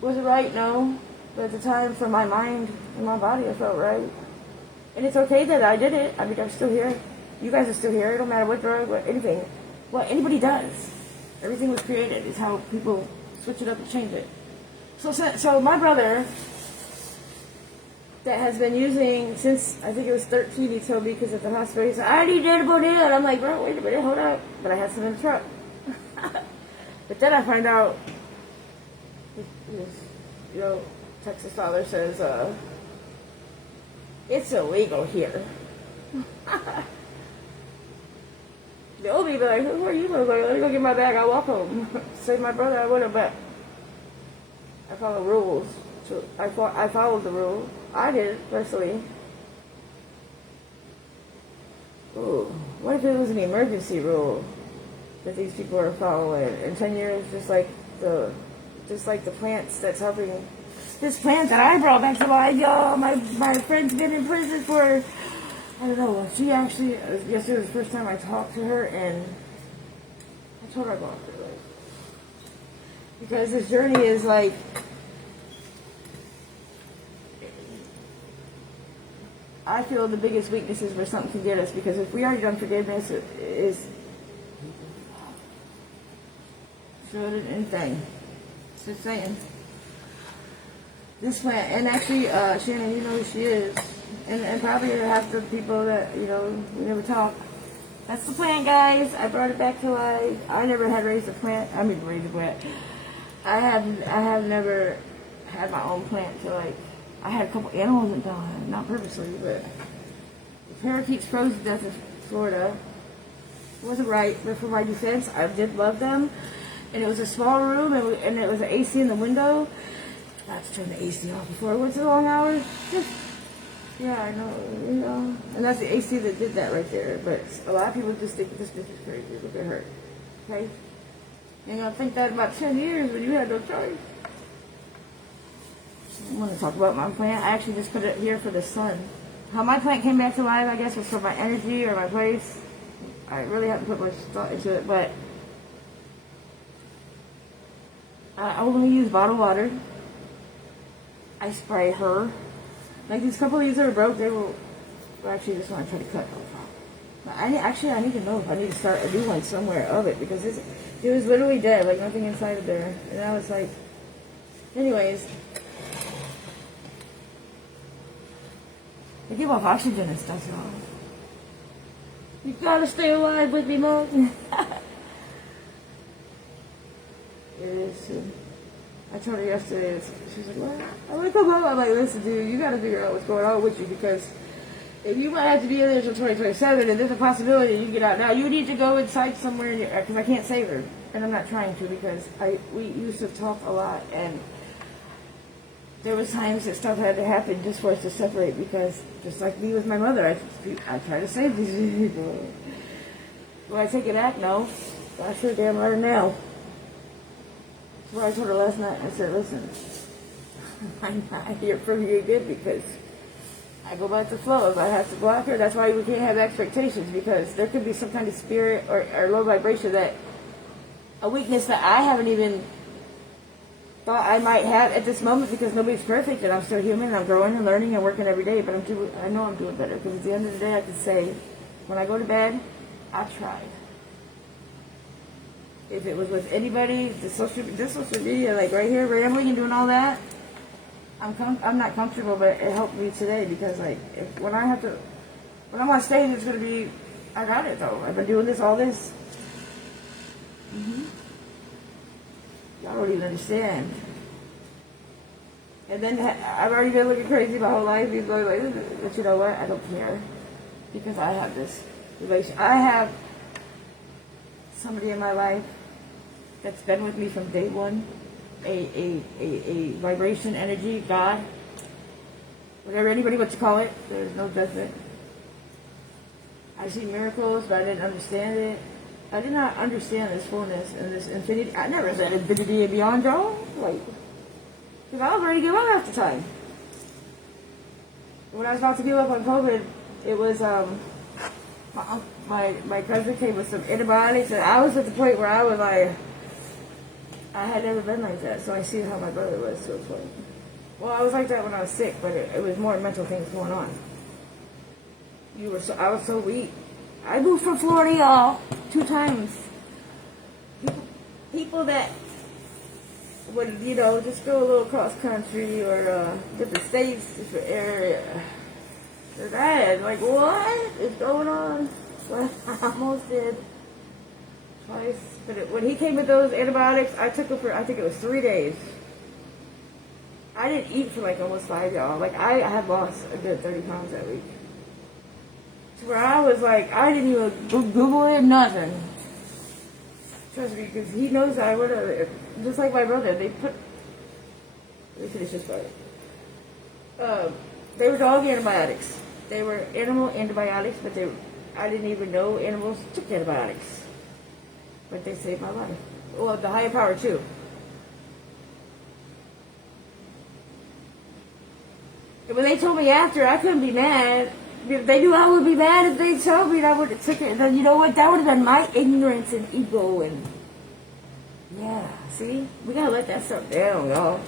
Was it right? No. But at the time, for my mind and my body, it felt right. And it's okay that I did it. I mean, I'm still here. You guys are still here. It don't matter what drug, what anything. What anybody does. Everything was created. It's how people switch it up and change it. So my brother, that has been using since, I think it was 13, he told me, because at the hospital, he said, I need edible deal. And I'm like, bro, wait a minute, hold up. But I had some in the truck. But then I find out, Texas father says, it's illegal here. The old people are like, who are you? Like, let me go get my bag, I'll walk home. Save my brother, I would have, but I follow rules. So I followed the rule. I did, personally. Ooh, what if it was an emergency rule that these people are following? In 10 years, just like the plants that's helping. This plant that I brought back to life, y'all. My friend's been in prison for, I don't know. She actually, yesterday was the first time I talked to her, and I told her about her life. Because this journey is like, I feel the biggest weakness is where something can get us. Because if we already done forgiveness, it is should anything. Just saying. This plant, and actually, Shannon, you know who she is, and probably half the people that, we never talk. That's the plant, guys. I brought it back to life. I never had raised a plant. I mean, raised a plant. I have never had my own plant to, like, I had a couple animals that died, not purposely, but the parakeets froze to death in Florida. It wasn't right, but for my defense, I did love them. And it was a small room, and it was an AC in the window. I had to turn the AC off before I went to the long hours. Yeah, I know, you know. And that's the AC that did that right there. But a lot of people just think this bitch is crazy. Look at her. Okay? You're going to think that about 10 years when you had no choice. I want to talk about my plant. I actually just put it here for the sun. How my plant came back to life, I guess, was for my energy or my place. I really haven't put much thought into it, but I only use bottled water. I spray her. Like these couple of these that are broke, they will. Well, actually, this one I try to cut off. But I need to know if I need to start a new one somewhere of it because it was literally dead, like nothing inside of there. And I was like, anyways, I give off oxygen and stuff, y'all. You gotta stay alive with me, Mom. It is too. I told her yesterday, she was like, what? I'm like, come on. I'm like, listen, dude, you gotta figure out what's going on with you because if you might have to be in there until 2027 and there's a possibility you get out now, you need to go inside somewhere because I can't save her. And I'm not trying to because we used to talk a lot and there was times that stuff had to happen just for us to separate because just like me with my mother, I try to save these people. Do I take it back? No. I sure damn let her know. That's what I told her last night. I said, listen, I'm not here from you again because I go by the flow. If I have to block her, that's why we can't have expectations because there could be some kind of spirit or low vibration that a weakness that I haven't even thought I might have at this moment because nobody's perfect and I'm still human and I'm growing and learning and working every day, but I know I'm doing better because at the end of the day I can say when I go to bed, I tried. If it was with anybody, this social media, like right here, rambling and doing all that, I'm not comfortable, but it helped me today because like when I'm on stage, it's gonna be, I got it though. I've been doing all this. Y'all don't even understand. And then I've already been looking crazy my whole life. He's going like, but you know what? I don't care because I have this relation. I have somebody in my life that's been with me from day one. A vibration, energy, God, whatever anybody wants to call it. There's no judgment. I see miracles, but I didn't understand it. I did not understand this fullness and this infinity. I never said infinity and beyond, y'all. Like, because I was ready to give up half the time. When I was about to give up on COVID, it was my cousin came with some antibiotics, and I was at the point where I was like, I had never been like that, so I see how my brother was to a point. Well, I was like that when I was sick, but it was more mental things going on. I was so weak. I moved from Florida, y'all, 2 times. People that would, just go a little cross country or different states, different area. Dad, like, what is going on? Well, I almost did twice. But when he came with those antibiotics, I took them for, I think it was 3 days. I didn't eat for like almost 5, y'all. Like, I had lost a good 30 pounds that week. To where I was like, I didn't even Google it, nothing. Trust me, because he knows I would have, just like my brother, let me finish this part. They were dog antibiotics. They were animal antibiotics, but I didn't even know animals took antibiotics. But they saved my life. Well, the higher power too. And when they told me after, I couldn't be mad. They knew I would be mad if they told me, and I would have took it. And then you know what? That would have been my ignorance and ego. And yeah, see, we gotta let that stuff down, y'all.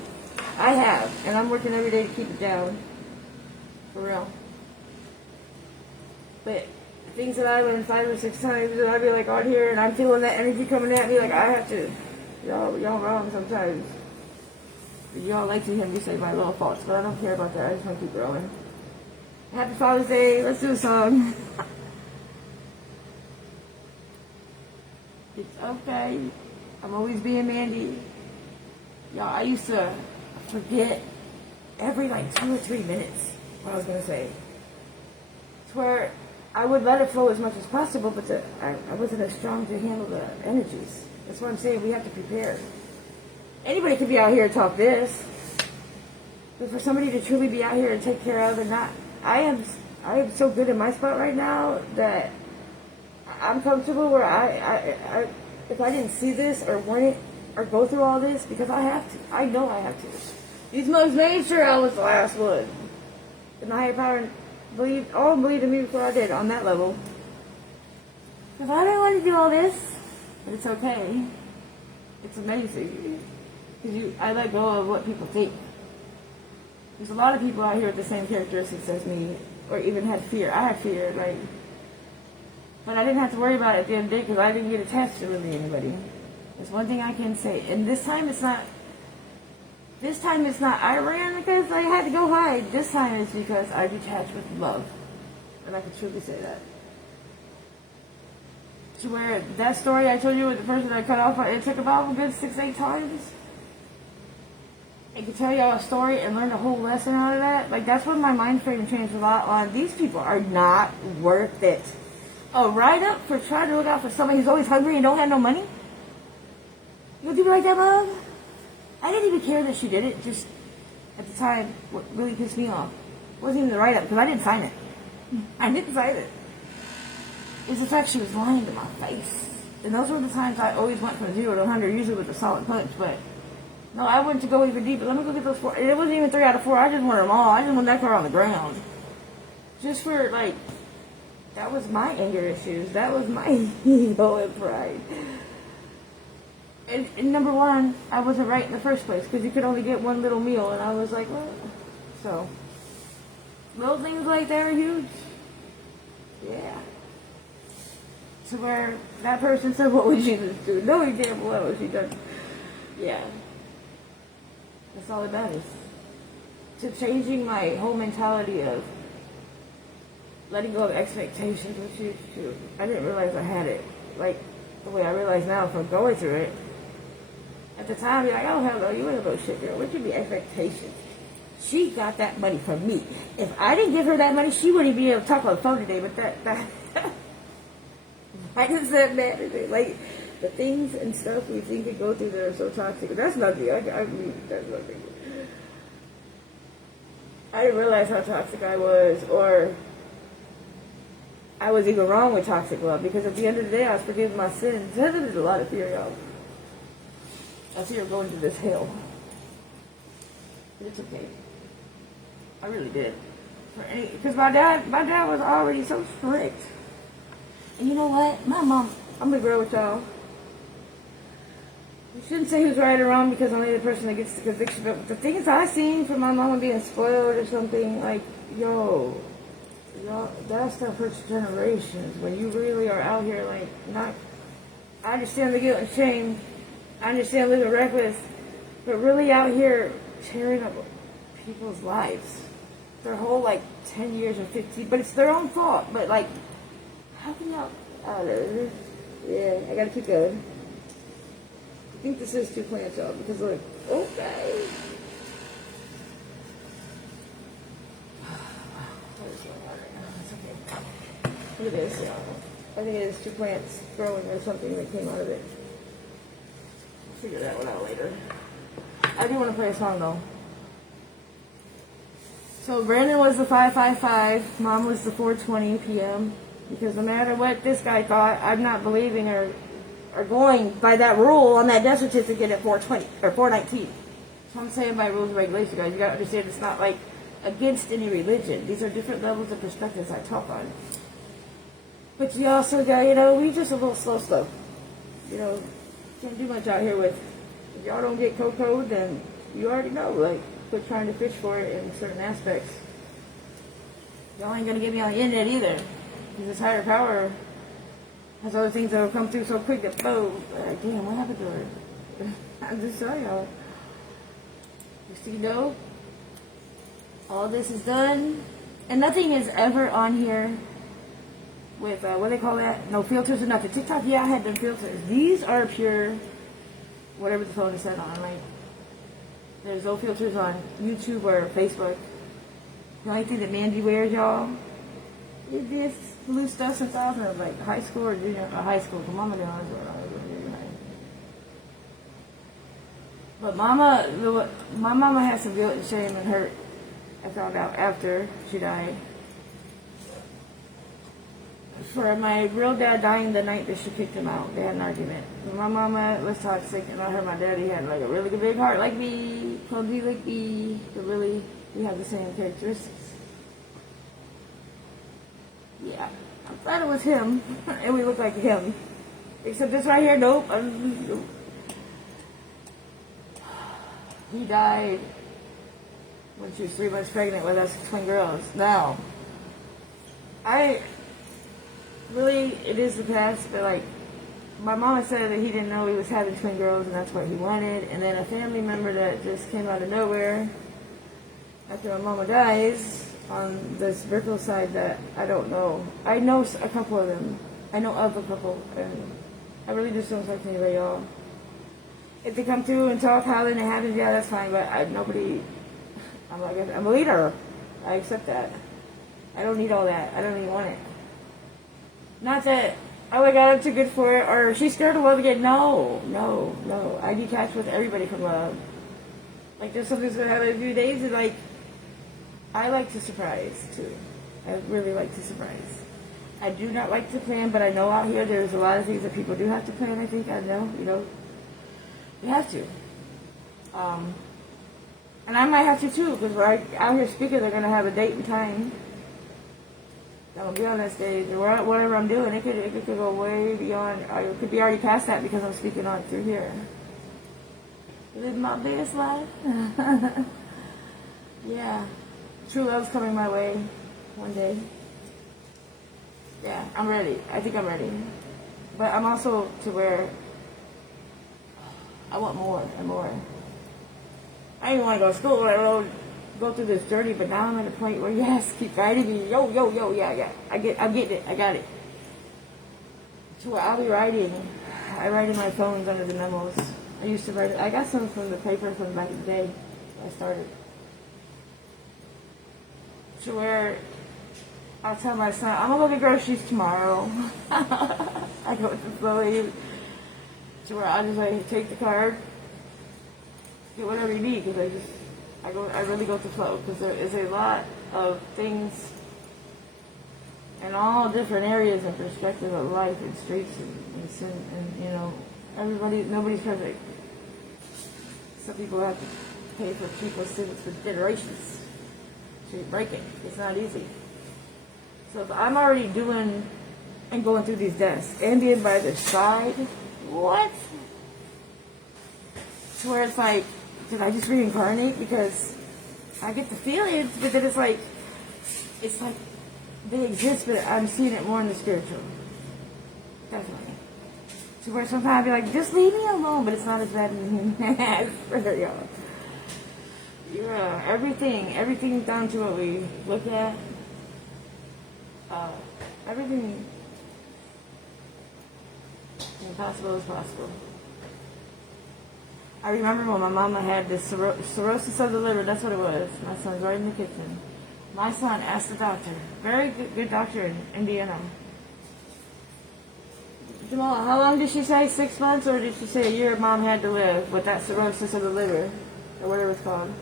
I have, and I'm working every day to keep it down, for real. But things that I learned 5 or 6 times, and I'd be like on here, and I'm feeling that energy coming at me, like I have to. Y'all wrong sometimes. Y'all like to hear me say my little faults, but I don't care about that. I just want to keep growing. Happy Father's Day. Let's do a song. It's okay. I'm always being Mandy. Y'all, I used to forget every like 2 or 3 minutes what I was going to say. It's where I would let it flow as much as possible, but I wasn't as strong to handle the energies. That's what I'm saying. We have to prepare. Anybody could be out here and talk this. But for somebody to truly be out here and take care of and not I am so good in my spot right now that I'm comfortable where I if I didn't see this or want it or go through all this, because I have to. I know I have to. These mothers made sure I was the last one. And the higher power believed in me before I did on that level. Because I didn't want to do all this, but it's okay. It's amazing. Because I let go of what people think. There's a lot of people out here with the same characteristics as me, or even had fear. I had fear, like, but I didn't have to worry about it at the end of the day because I didn't get attached to really anybody. That's one thing I can say. And this time it's not. I ran because I had to go hide. This time it's because I detached with love, and I can truly say that. To where that story I told you with the person I cut off, it took about a good 6-8 times. I could tell y'all a story and learn a whole lesson out of that. Like, that's when my mind frame changed a lot on these people are not worth it. A write-up for trying to look out for somebody who's always hungry and don't have no money? You gonna do me like that, Mom? I didn't even care that she did it. Just, at the time, what really pissed me off wasn't even the write-up, because I didn't sign it. I didn't sign it. It was the fact she was lying to my face. And those were the times I always went from 0 to 100, usually with a solid punch, but no, I wanted to go even deeper. Let me go get those 4. It wasn't even 3 out of 4. I just wanted them all. I just wanted that car on the ground. Just for, like, that was my anger issues. That was my ego and pride. And number one, I wasn't right in the first place because you could only get one little meal, and I was like, what? So, little things like that are huge. Yeah. To where that person said, what would Jesus do? No example, what was she done? Yeah. That's all it matters. To changing my whole mentality of letting go of expectations, which is true. I didn't realize I had it. Like, the way I realize now from going through it. At the time, you're like, oh, hell no, you ain't no shit, girl. What should be expectations? She got that money from me. If I didn't give her that money, she wouldn't be able to talk on the phone today, but that why does that matter? Like, the things and stuff we think we go through that are so toxic. That's nothing. I mean, that's nothing. I didn't realize how toxic I was, or I was even wrong with toxic love, because at the end of the day, I was forgiving my sins. There's a lot of fear, y'all. I fear going to this hell. But it's okay. I really did. Because my dad was already so strict. And you know what? My mom, I'm going to grow with y'all. You shouldn't say who's right or wrong because I'm the person that gets the conviction. But the things I seen from my mama being spoiled or something, like, y'all, that stuff hurts generations. When you really are out here, like, not, I understand the guilt and shame. I understand living reckless. But really out here tearing up people's lives. Their whole, like, 10 years or 15. But it's their own fault. But, like, how can y'all, I don't know. Yeah, I gotta keep going. I think this is 2 plants, y'all, because look, okay. Look at this, y'all. I think it is 2 plants growing or something that came out of it. I'll figure that one out later. I do want to play a song, though. So Brandon was the 555, Mom was the 4:20 p.m. Because no matter what this guy thought, I'm not believing or going by that rule on that death certificate at 4:20 or 4:19. So I'm saying by rules and regulations, guys. You gotta understand it's not like against any religion. These are different levels of perspectives I talk on. But you also got, we just a little slow. Can't do much out here with. If y'all don't get cocoa, then you already know. Like, quit trying to fish for it in certain aspects. Y'all ain't gonna get me on the internet either. Because this higher power has other things that will come through so quick that, boom, like, damn, what happened to her? I'm just telling y'all. Just so you know, all this is done. And nothing is ever on here with, what do they call that? No filters or nothing. TikTok, yeah, I had them filters. These are pure, whatever the phone is set on. Like, there's no filters on YouTube or Facebook. The only thing that Mandy wears, y'all, is this blue stuff since I was in like high school or junior, high school. Cause Mama didn't always wear it. But my mama had some guilt and shame and hurt. I found out after she died. for my real dad dying the night that she kicked him out. They had an argument. My mama was toxic, and I heard my daddy had like a really big heart like me, clumsy like me, but really we have the same characteristics. Yeah, I'm glad it was him, and we look like him. Except this right here, nope. He died when she was 3 months pregnant with us twin girls. Now, it is the past, but like, my mama said that he didn't know he was having twin girls and that's what he wanted. And then a family member that just came out of nowhere after my mama dies on this Brickell side that I don't know. I know a couple of them. I know of a couple, and I really just don't talk to anybody, y'all. If they come through and talk how it happens, yeah, that's fine, but I'm a leader. I accept that. I don't need all that. I don't even want it. Not that, oh my God, I'm too good for it, or she's scared of love again. No. I detach with everybody from love. Like, there's something that's going to happen in a few days, and like, I like to surprise, too. I really like to surprise. I do not like to plan, but I know out here there's a lot of things that people do have to plan, I think. I know, you have to. And I might have to, too, because we're out here speaking, they're going to have a date and time. I'm going to be on that stage, or whatever I'm doing, it could go way beyond, or it could be already past that because I'm speaking on through here. Living my biggest life. Yeah. True love's coming my way one day. Yeah, I'm ready. I think I'm ready. But I'm also to where I want more and more. I didn't want to go to school. I don't go through this journey, but now I'm at a point where, yes, keep guiding me. Yo, yeah. I'm getting it. I got it. To where I'll be writing. I write in my phones under the memos. I used to write it. I got some from the paper from back in the day when I started. To where I'll tell my son, I'm going to go get groceries tomorrow. I go with the flow. To where I just like take the card, get whatever you need, because I really go with the flow, because there is a lot of things in all different areas and perspectives of life and streets and sin, and nobody's perfect. Some people have to pay for people's sins for generations to break it. It's not easy. So if I'm already doing and going through these deaths and being by the side, what? To where it's like, did I just reincarnate? Because I get the feelings, but then it's like they exist, but I'm seeing it more in the spiritual. Definitely. To where sometimes I'll be like, just leave me alone, but it's not as bad as for y'all. Yeah, everything down to what we look at. Everything impossible is possible. I remember when my mama had this cirrhosis of the liver. That's what it was. My son's right in the kitchen. My son asked the doctor, very good doctor in Indiana. Jamal, how long did she say? 6 months, or did she say a year Mom had to live with that cirrhosis of the liver, or whatever it's called?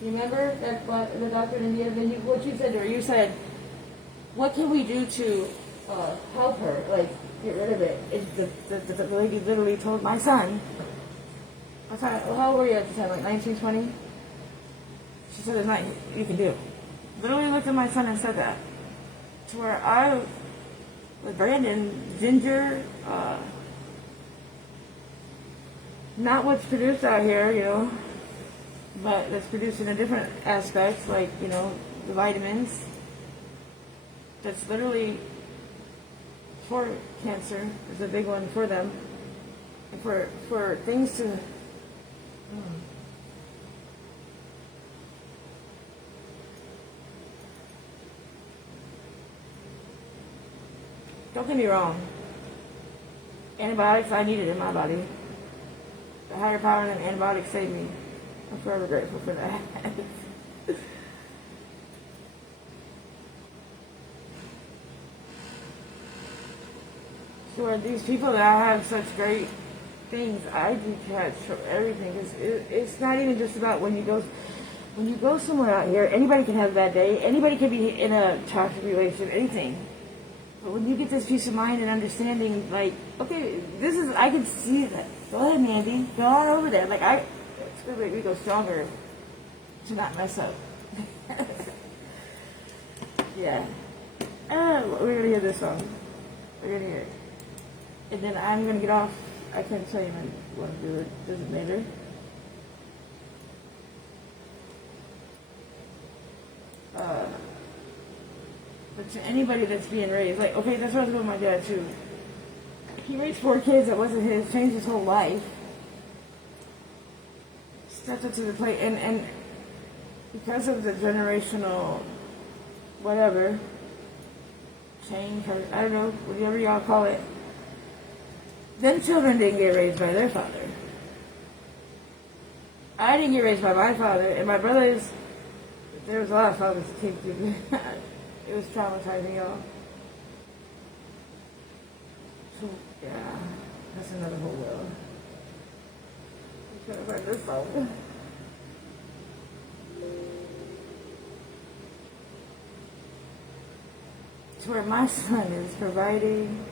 You remember that what the doctor in Indiana? What you said to her? You said, "What can we do to help her? Like, get rid of it?" The lady literally told my son. How old were you at the time? Like 19, 20? She said, "There's nothing you can do." Literally looked at my son and said that. To where I, with Brandon, Ginger, not what's produced out here, but that's produced in a different aspect, like, the vitamins. That's literally for cancer is a big one for them. And for things to don't get me wrong. Antibiotics, I needed in my body. The higher power than antibiotics saved me. I'm forever grateful for that. So these people that I have such great things, I detach from everything. It's not even just about when you go somewhere out here. Anybody can have a bad day. Anybody can be in a toxic relationship. Anything. But when you get this peace of mind and understanding, like, okay, this is, I can see that. Go ahead, Mandy. Go on over there. Like, it's going to make me go stronger to not mess up. Yeah. We're going to hear this song. We're going to hear it. And then I'm going to get off. I can't tell you when I want to do it. Doesn't matter. But to anybody that's being raised, like, okay, that's what I was with my dad too. He raised 4 kids that wasn't his, changed his whole life. Stepped up to the plate, and because of the generational, whatever, change, I don't know, whatever y'all call it, them children didn't get raised by their father. I didn't get raised by my father, and my brothers, there was a lot of fathers that came through. It was traumatizing, y'all. So, yeah, that's another whole world. I'm trying to find this song. It's where my son is providing.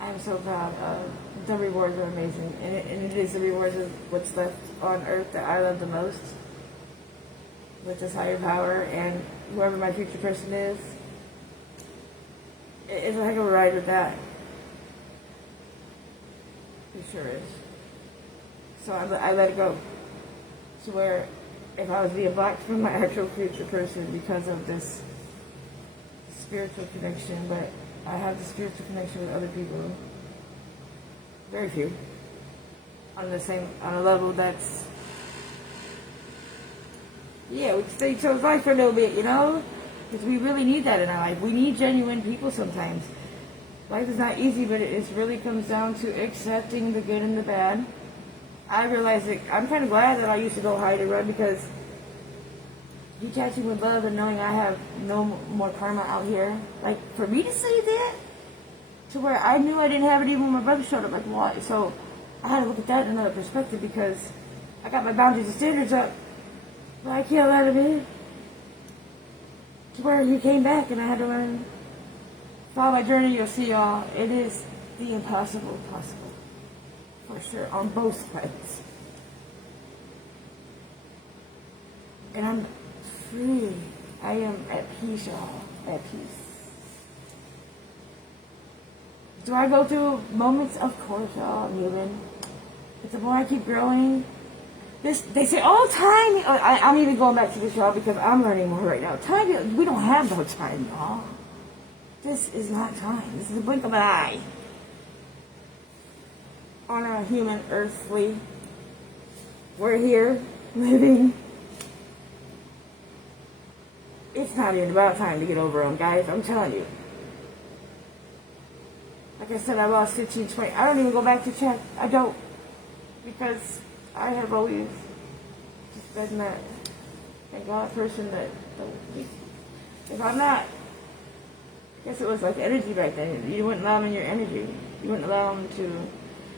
I'm so proud of. The rewards are amazing. And it is the rewards of what's left on earth that I love the most. With this higher power and whoever my future person is. It's a heck of a ride with that. It sure is. So I let it go. To where if I was being blocked from my actual future person because of this spiritual connection, but I have the spiritual connection with other people. Very few. On a level that's, yeah, we can stay each other's life for a little bit, you know? Because we really need that in our life. We need genuine people sometimes. Life is not easy, but it really comes down to accepting the good and the bad. I realize that I'm kind of glad that I used to go hide and run, because detaching with love and knowing I have no more karma out here. Like, for me to say that, to where I knew I didn't have it even when my brother showed up, like, why? So I had to look at that in another perspective, because I got my boundaries and standards up. But I can't let him in. To where he came back and I had to learn. Follow my journey, you'll see, y'all. It is the impossible possible. For sure, on both sides. And I'm free. I am at peace, y'all. At peace. Do I go through moments? Of course, y'all. I'm human. But the more I keep growing, they say, oh, time. I'm even going back to this, y'all, because I'm learning more right now. Time, we don't have no time, y'all. This is not time. This is a blink of an eye. On a human, earthly, we're here, living. It's not even about time to get over them, guys. I'm telling you. Like I said, I lost 15, 20. I don't even go back to check. I don't. Because I have always just been that God person that, if I'm not, I guess it was like energy back then. You wouldn't allow them in your energy. You wouldn't allow them to,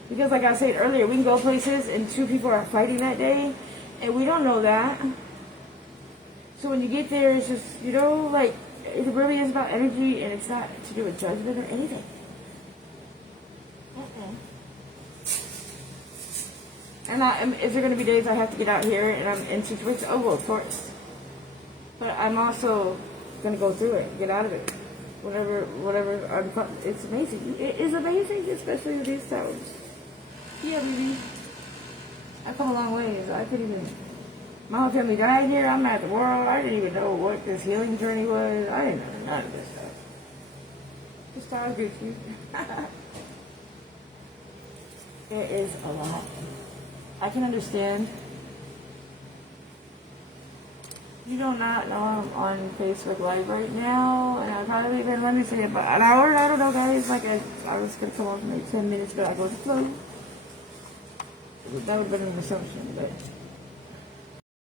because like I said earlier, we can go places and 2 people are fighting that day, and we don't know that. So when you get there, it's just, you know, like, it really is about energy, and it's not to do with judgment or anything. And is there going to be days I have to get out here and I'm in situations? Oh, well, of course. But I'm also going to go through it, get out of it. Whatever, it's amazing. It is amazing, especially in these times. Yeah, baby. I've come a long ways. I couldn't even, my whole family died here. I'm at the world. I didn't even know what this healing journey was. I didn't know none of this stuff. Just thought I was Gucci. It is a lot. I can understand. You do not know I'm on Facebook Live right now, and I've probably been, let me say, about an hour. I don't know, guys. Like, I was going to come on for maybe 10 minutes, but I go to flow. That would have been an assumption, but